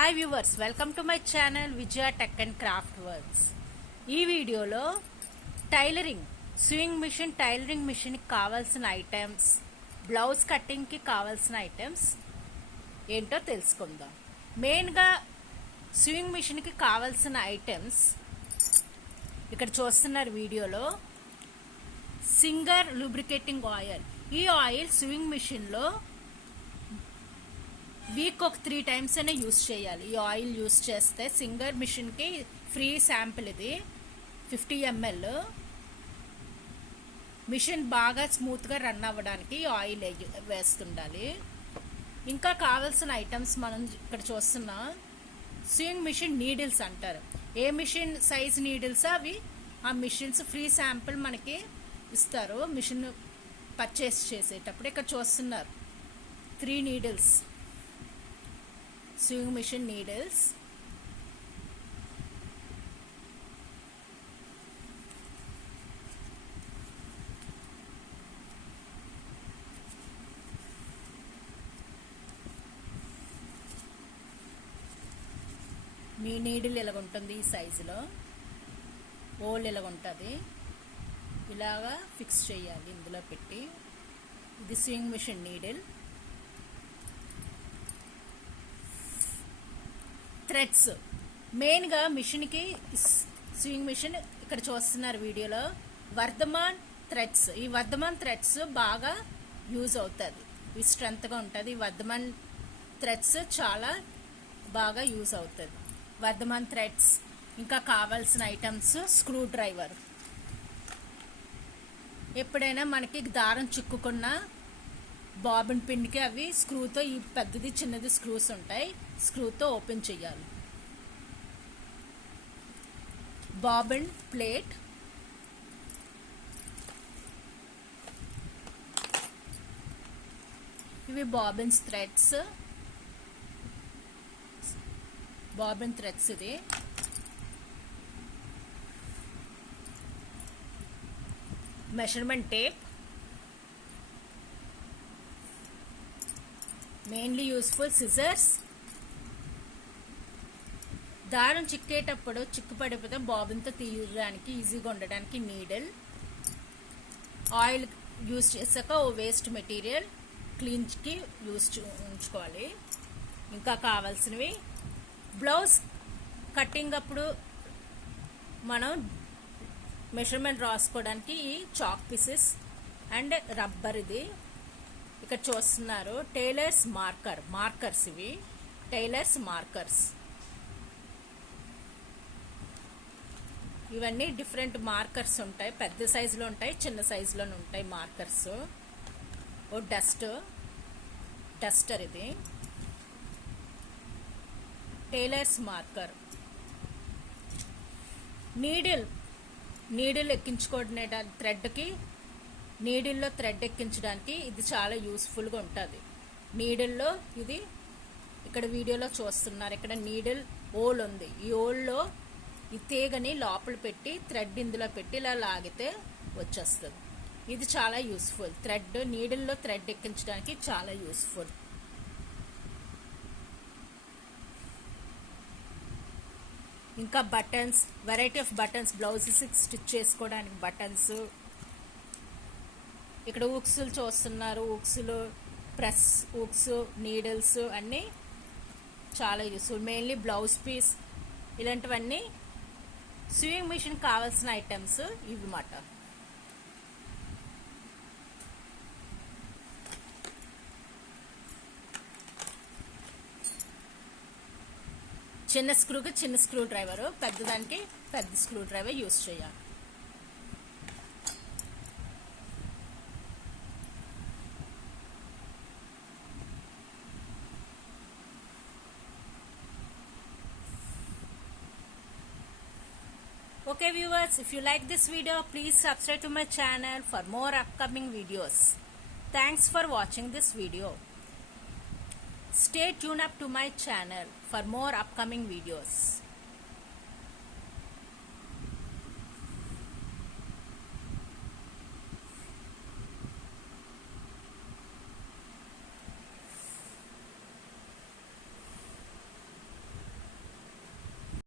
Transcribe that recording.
Hi viewers, welcome to my channel Vijaya tech and craft works. ఈ వీడియోలో swing machine tailoring మిషన్కి కావాల్సిన items, blouse కటింగ్కి కావాల్సిన items ఏంటో తెలుసుకుందాం. మెయిన్గా స్వింగ్ మిషన్కి కావాల్సిన ఐటమ్స్ ఇక్కడ చూస్తున్నారు వీడియోలో. Singer lubricating oil. ఈ ఆయిల్ స్వింగ్ మిషన్లో వీక్ ఒక 3 times అయినా యూస్ చేయాలి. ఈ ఆయిల్ యూస్ చేస్తే సింగర్ మిషన్కి ఫ్రీ శాంపిల్ ఇది 50 ml. మిషన్ బాగా స్మూత్గా రన్ అవ్వడానికి ఈ ఆయిల్ వేస్తుండాలి. ఇంకా కావాల్సిన ఐటమ్స్ మనం ఇక్కడ చూస్తున్నాం. స్వింగ్ మిషన్ నీడిల్స్ అంటారు. ఏ మిషన్ సైజ్ నీడిల్స్ అవి ఆ మిషన్స్ ఫ్రీ శాంపిల్ మనకి ఇస్తారు మిషన్ పర్చేస్ చేసేటప్పుడు. ఇక్కడ చూస్తున్నారు 3 నీడిల్స్, స్వింగ్ మిషన్ నీడిల్స్. మీ నీడిల్ ఇలాగ ఉంటుంది, ఈ సైజులో ఓల్ ఇలాగ ఉంటుంది. ఇలాగా ఫిక్స్ చేయాలి ఇందులో పెట్టి. ఇది స్వింగ్ మిషన్ నీడిల్. థ్రెడ్స్ మెయిన్గా మిషన్కి, స్వింగ్ మిషన్ ఇక్కడ చూస్తున్నారు వీడియోలో వర్ధమాన్ థ్రెడ్స్. ఈ వర్ధమాన్ థ్రెడ్స్ బాగా యూజ్ అవుతుంది, ఇవి స్ట్రెంత్గా ఉంటుంది. వర్ధమాన్ థ్రెడ్స్ చాలా బాగా యూజ్ అవుతుంది. వర్ధమాన్ థ్రెడ్స్. ఇంకా కావాల్సిన ఐటమ్స్ స్క్రూ డ్రైవర్. ఎప్పుడైనా మనకి దారం చిక్కుకున్న బాబిన్ పిన్కి అవి స్క్రూతో, ఈ పెద్దది చిన్నది స్క్రూస్ ఉంటాయి, స్క్రూతో ఓపెన్ చేయాలి. Bobbin plate. ఇవి బాబిన్స్ థ్రెడ్స్, బాబిన్ థ్రెడ్స్. ఇది measurement tape. Mainly useful scissors. దారం చిక్కేటప్పుడు చిక్కుపడిపోతే బాబిన్తో తీయడానికి ఈజీగా ఉండడానికి నీడిల్. ఆయిల్ యూజ్ చేశాక ఓ వేస్ట్ మెటీరియల్ క్లీన్కి ఉంచుకోవాలి. ఇంకా కావాల్సినవి బ్లౌజ్ కటింగ్ అప్పుడు మనం మెజర్మెంట్ రాసుకోవడానికి ఈ చాక్ పీసెస్ అండ్ రబ్బర్. ఇది ఇక్కడ చూస్తున్నారు టైలర్స్ మార్కర్స్. ఇవి టైలర్స్ మార్కర్స్. ఇవన్నీ డిఫరెంట్ మార్కర్స్ ఉంటాయి, పెద్ద సైజులో ఉంటాయి, చిన్న సైజులో ఉంటాయి మార్కర్స్. ఓ డస్టర్. ఇది టైలర్స్ మార్కర్. నీడిల్ ఎక్కించుకోవడానికి, థ్రెడ్కి నీడిల్లో థ్రెడ్ ఎక్కించడానికి ఇది చాలా యూస్ఫుల్గా ఉంటుంది. నీడిల్లో ఇది ఇక్కడ వీడియోలో చూస్తున్నారు. ఇక్కడ నీడిల్ ఓల్ ఉంది. ఈ ఓల్లో ఈ తీగని లోపల పెట్టి థ్రెడ్ ఇందులో పెట్టి ఇలా లాగితే వచ్చేస్తుంది. ఇది చాలా యూస్ఫుల్. నీడిల్లో థ్రెడ్ ఎక్కించడానికి చాలా యూస్ఫుల్. ఇంకా buttons, variety of buttons, blouses stitch చేసుకోవడానికి బటన్స్. ఇక్కడ ఉక్సులు చూస్తున్నారు. ఉక్సులు, ప్రెస్ ఉక్స్, నీడిల్స్ అన్నీ చాలా యూస్ఫుల్. మెయిన్లీ బ్లౌజ్ పీస్, ఇలాంటివన్నీ స్వింగ్ మిషన్ కావాల్సిన ఐటమ్స్ ఇవి మాట. చిన్న స్క్రూకి చిన్న స్క్రూ డ్రైవరు, పెద్దదానికి పెద్ద స్క్రూ డ్రైవర్ యూస్ చేయాలి. Okay viewers, if you like this video, please subscribe to my channel for more upcoming videos. Thanks for watching this video. Stay tuned up to my channel for more upcoming videos.